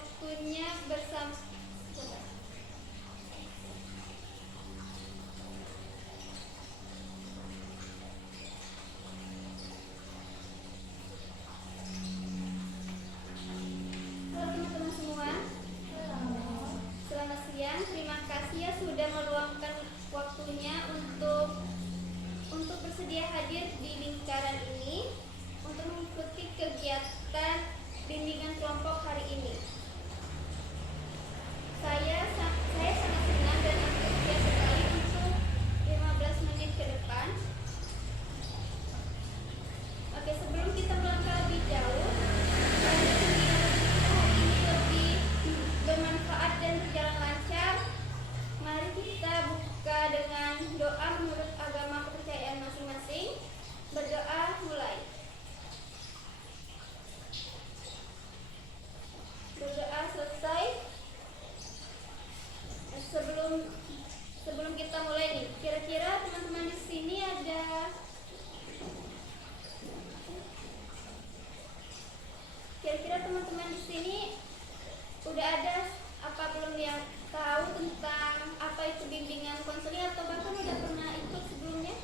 waktunya bersama. Halo teman-teman semua. Selamat siang. Terima kasih ya sudah meluangkan waktunya untuk bersedia hadir di lingkaran ini untuk mengikuti kegiatan bimbingan kelompok hari ini. Saya sangat senang dan antusias sekali untuk 15 menit ke depan. Oke, sebelum kita melangkah lebih jauh, hari ini lebih bermanfaat dan berjalan lancar, mari kita buka dengan doa menurut agama kepercayaan masing-masing. Berdoa, mulai. Berdoa selesai. Sebelum kita mulai nih, kira-kira teman-teman di sini ada udah ada apa belum yang tahu tentang apa itu bimbingan konseling atau bahkan udah pernah ikut sebelumnya?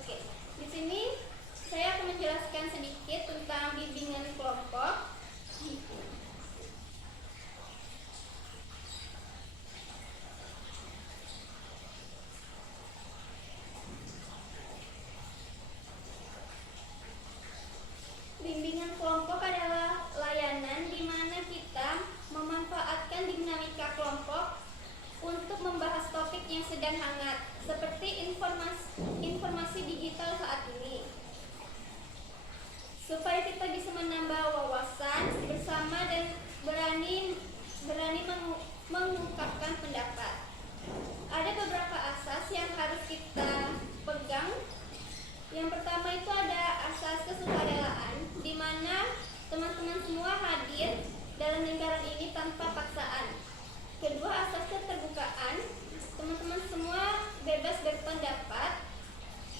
Oke, di sini saya akan menjelaskan sedikit tentang bimbingan kelompok. Bimbingan kelompok adalah layanan di mana kita memanfaatkan dinamika kelompok untuk membahas topik yang sedang hangat, seperti informasi digital saat ini, supaya kita bisa menambah wawasan bersama dan berani mengungkapkan pendapat. Ada beberapa asas yang harus kita pegang. Yang pertama itu ada asas kesukarelaaan, di mana teman-teman semua hadir dalam lingkaran ini tanpa paksaan. Kedua, asas keterbukaan, teman-teman semua bebas berpendapat.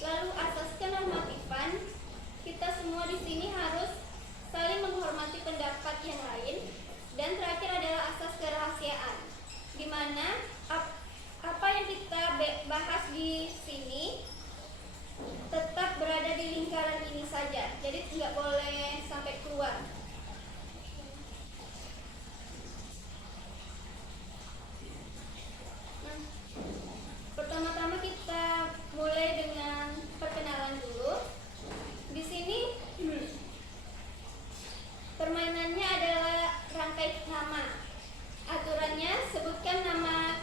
Lalu asas kenormatifan, kita semua di sini harus saling menghormati pendapat yang lain. Dan terakhir adalah asas kerahasiaan, di mana apa yang kita bahas di sini tetap berada di lingkaran ini saja, jadi tidak boleh sampai keluar. Nah, pertama-tama kita mulai dengan perkenalan dulu. Di sini permainannya adalah rangkai nama. Aturannya, sebutkan nama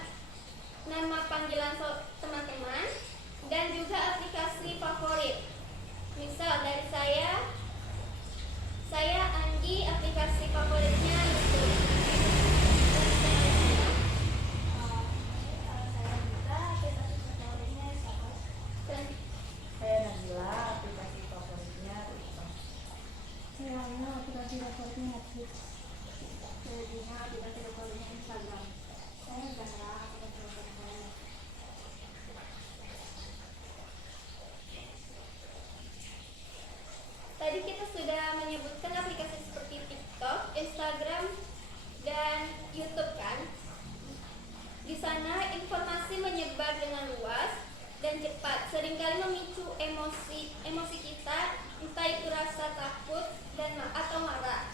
panggilan teman-teman dan juga aplikasi favorit. Misal dari saya Anggi, aplikasi favoritnya YouTube. Saya Nabila, aplikasi favoritnya TikTok. Saya Lina, aplikasi favoritnya Netflix. Saya Dina, aplikasi favoritnya Instagram. Saya Zahra, aplikasi favoritnya. Tadi kita sudah menyebutkan aplikasi seperti TikTok, Instagram, dan YouTube kan. Di sana informasi menyebar dengan luas dan cepat, seringkali memicu emosi kita, entah itu rasa takut atau marah.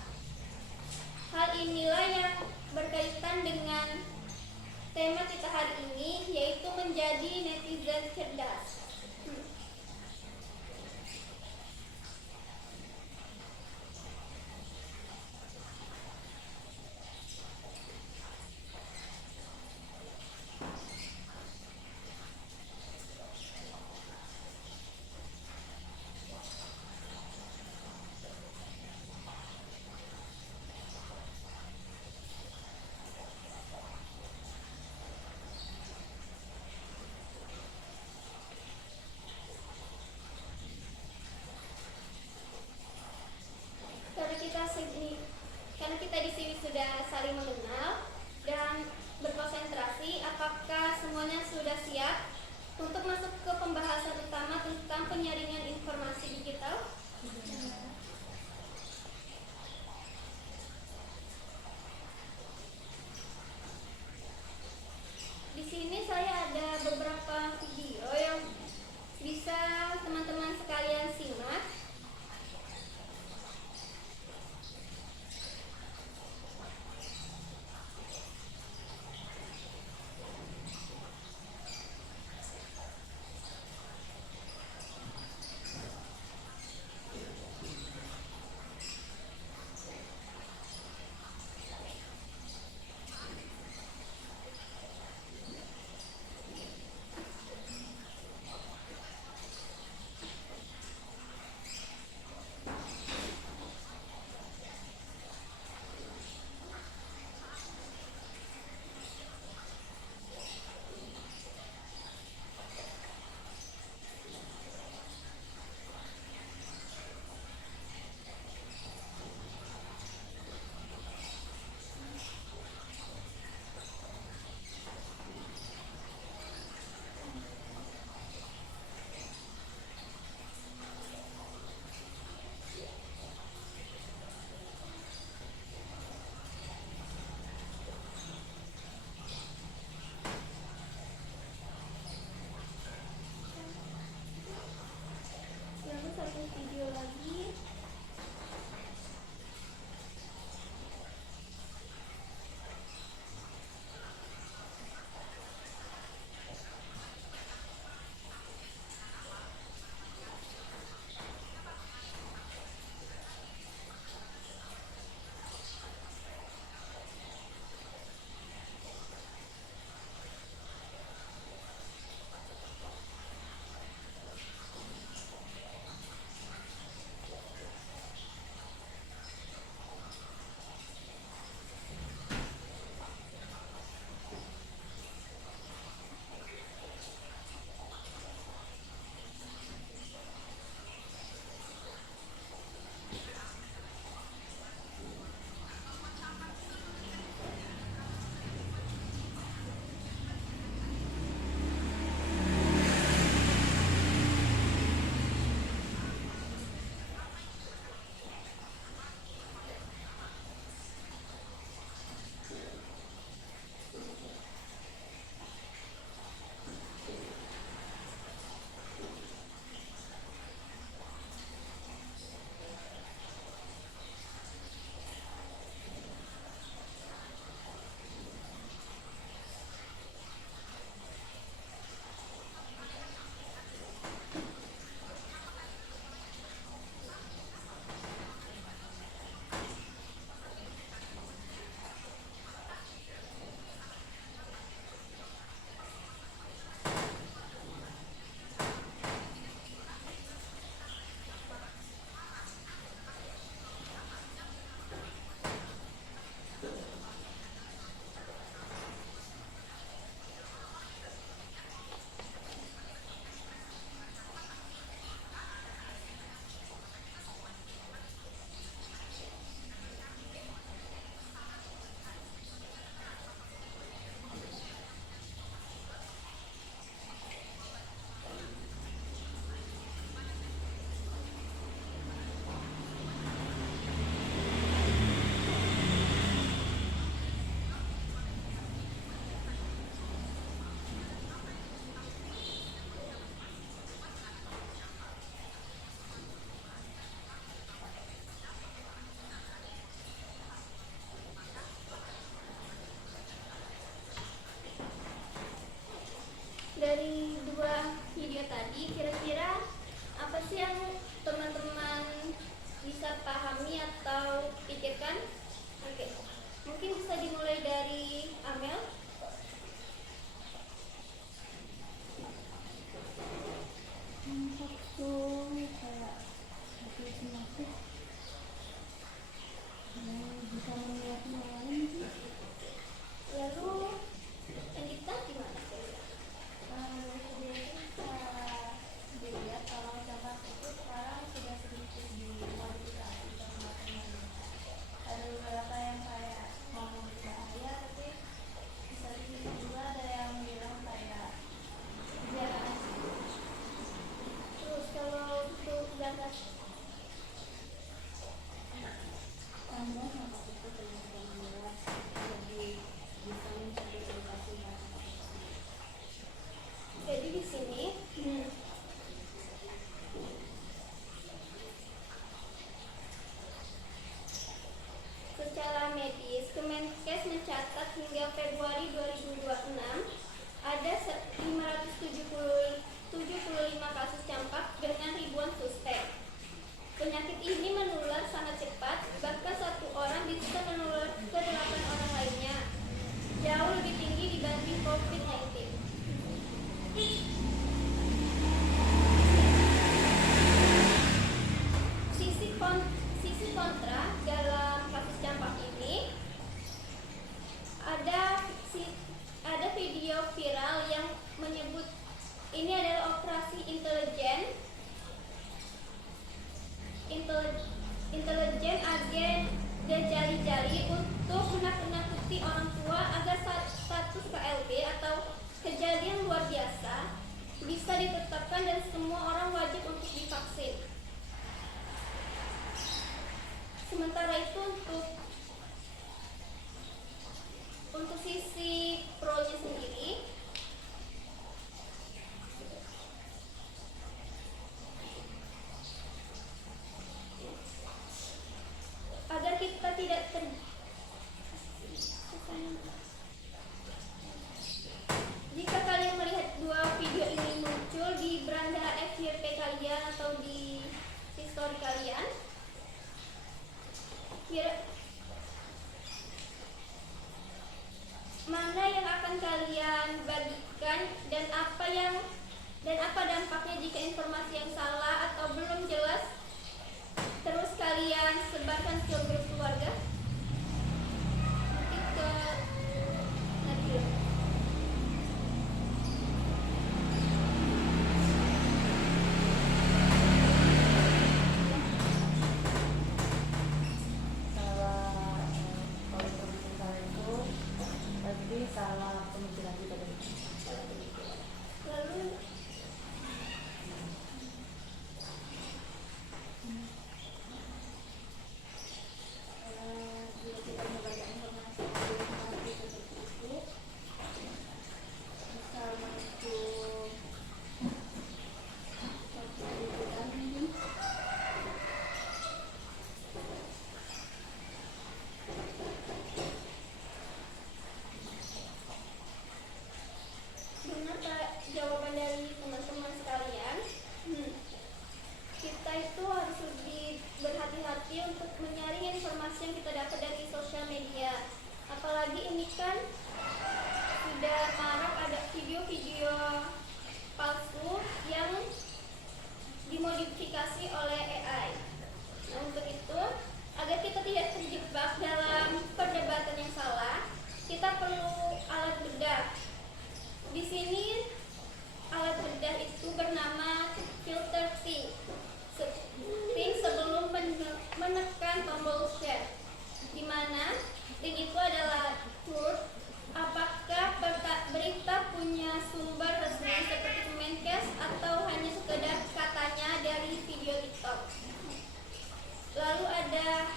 Hal inilah yang berkaitan dengan tema kita hari ini, yaitu menjadi netizen cerdas. Karena kita di sini sudah saling mengenal dan berkonsentrasi, apakah semuanya sudah siap untuk masuk ke pembahasan utama tentang penyaringan informasi digital? Kalau melihat yang lain sih, Lalu Anita gimana? Dia itu dilihat kalau campak itu sekarang sudah sedikit dimodifikasi sama teman-teman. Ada beberapa yang kayak ngomong berbahaya, tapi bisa sisi juga ada yang bilang kayak biasa. Terus kalau untuk berangkat Anda campak itu benar-benar jelas, jadi bisa mencari edukasi dan jadi di sini secara medis Kemenkes mencatat hingga Februari 2026 ada 575 kasus campak dengan ribuan suspek. Penyakit ini menular sangat cepat, bahkan satu orang bisa menular ke 8 orang lainnya, jauh lebih tinggi dibanding COVID-19. Sisi kontra dalam kasus campak ini ada video viral yang menyebut ini adalah operasi intelijen agen jari-jari untuk menakut-nakuti orang tua agar status KLB atau kejadian luar biasa bisa ditetapkan dan semua orang wajib untuk divaksin. Sementara itu untuk sisi pro-nya sendiri, agar kita tidak jika kalian melihat dua video ini muncul di beranda FYP kalian atau di history kalian, mana yang akan kalian bagikan dan apa dampaknya jika informasi yang salah atau belum jelas terus kalian sebarkan ke grup keluarga? Mungkin ke Nabil. salah pemikiran kita dari Lalu jika kita membaca informasi seperti itu bisa masuk perbuatan ini. benar Pak, jawaban dari teman-teman sekalian. Kita itu harus lebih berhati-hati untuk menyaring informasi yang kita dapat dari sosial media. Apalagi ini kan sudah marak ada video-video palsu yang dimodifikasi oleh AI. Nah, untuk itu, agar kita tidak terjebak dalam perdebatan yang salah, kita perlu alat bedah. Di sini alat bedah itu bernama filter Think. Think sebelum menekan tombol share, di mana Think itu adalah truth. Apakah berita punya sumber resmi seperti Kemenkes atau hanya sekedar katanya dari video TikTok? Lalu ada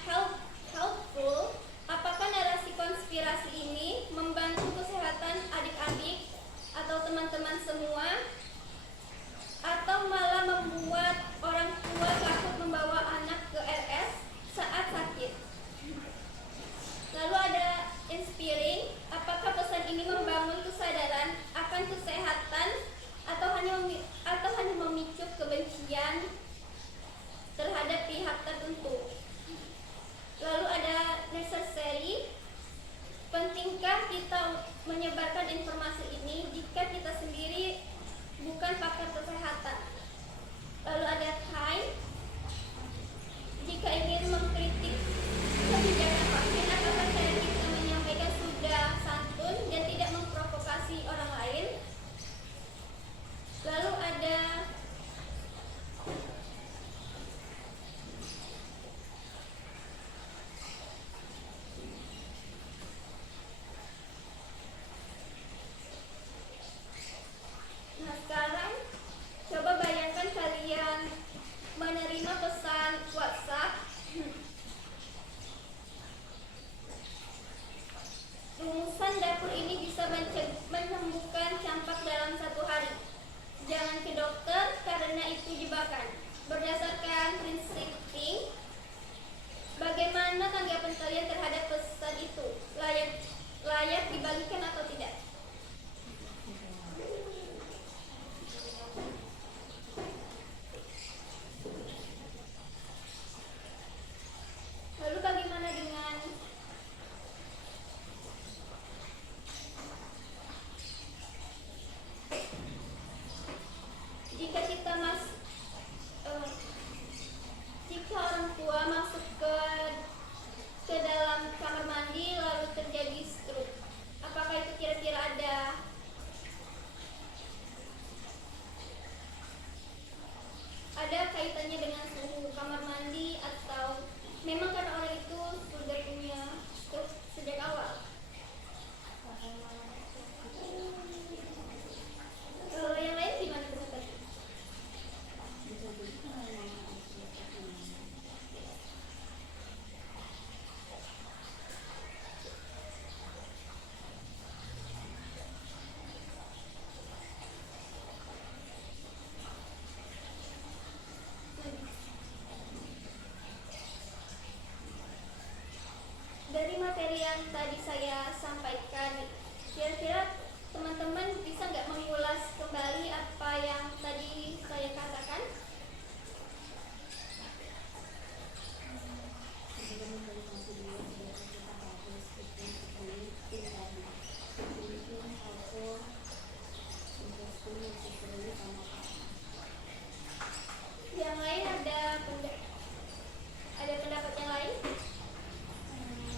helpful. Apakah narasi konspirasi ini membantu kesehatan adik-adik atau teman-teman semua, atau malah membuat orang tua takut membawa anak ke RS saat sakit? Lalu ada inspiring. Apakah pesan ini membangun kesadaran akan kesehatan atau hanya memicu kebencian terhadap pihak tertentu? Lalu ada necessary. Pentingkah kita menyebarkan informasi ini jika kita sendiri bukan pakar kesehatan? Lalu ada time. Jika ingin mengkritik kebijakan vaksin atau dapur ini bisa menyembuhkan campak dalam 1 hari. Jangan ke dokter karena itu jebakan. Berdasarkan prinsip King, bagaimana tanggapan kalian terhadap pesan itu? Layak dibagikan atau tidak? Lalu bagaimana dengan jika kita jika orang tua masuk ke dalam kamar mandi lalu terjadi stroke, apakah itu kira-kira ada kaitannya dengan suhu kamar mandi atau memang karena orang itu sudah punya stroke sejak awal? Yang lain gimana pendapat? Dari materi yang tadi saya sampaikan, kira-kira teman-teman bisa nggak mengulas kembali apa yang tadi saya katakan? Yang lain ada pendapat yang lain?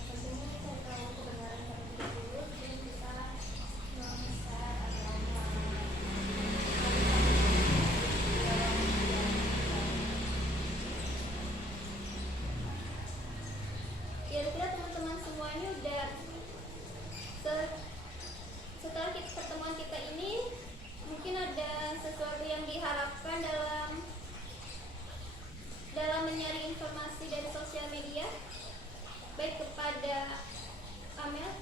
Tentunya kita tahu kebenaran terlebih dahulu sebelum kita memisah atau Kira-kira teman-teman semuanya udah setelah pertemuan kita ini mungkin ada sesuatu yang diharapkan dalam mencari informasi dari sosial media, baik kepada Amel.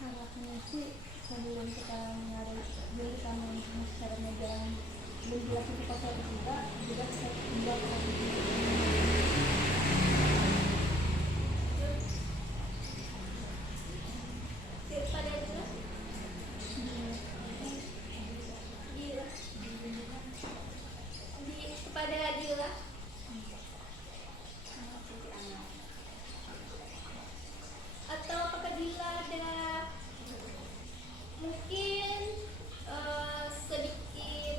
Harapannya sih sebelum kita mencari diri sama informasi secara media yang belum jelas itu pasti atau tidak, juga bisa membuat Kepada Dila. Kepada Dila. Atau apakah Dila ada mungkin sedikit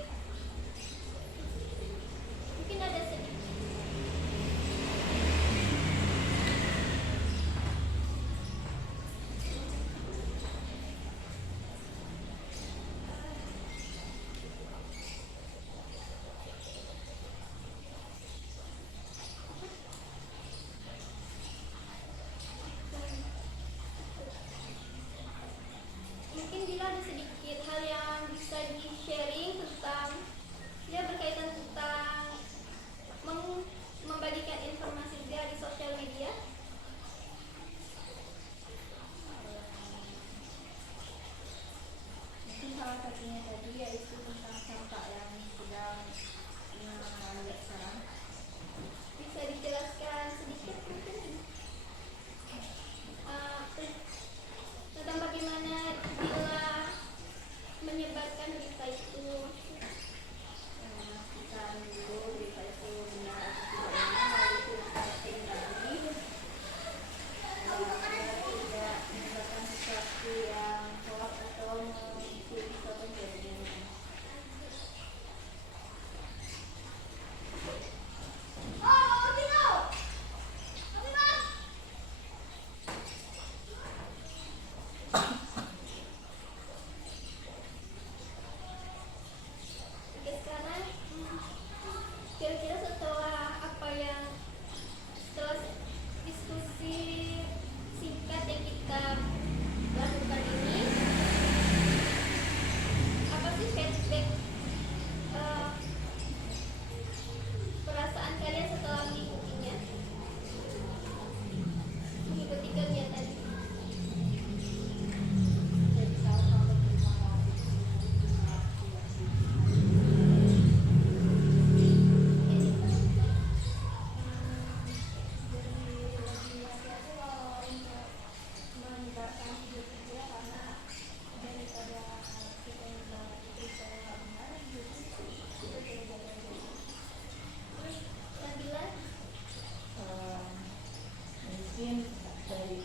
mungkin dari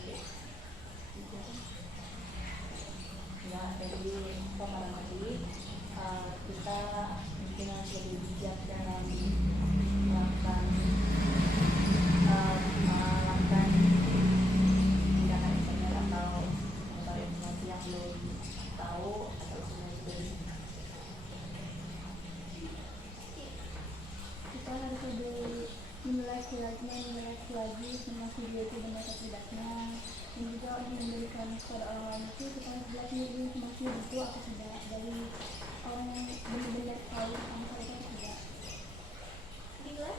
ya dari paparan tadi kita mungkin harus lebih bijak dalam melakukan tindakan internet atau informasi yang belum tahu atau sudah kita harus lebih menyeleksi lagi semua video itu benar atau tidaknya, dan juga untuk memberikan kepada orang lain itu kita harus belajar dulu informasi itu atau tidak dari orang yang benar-benar tahu tentang hal itu atau tidak. Bila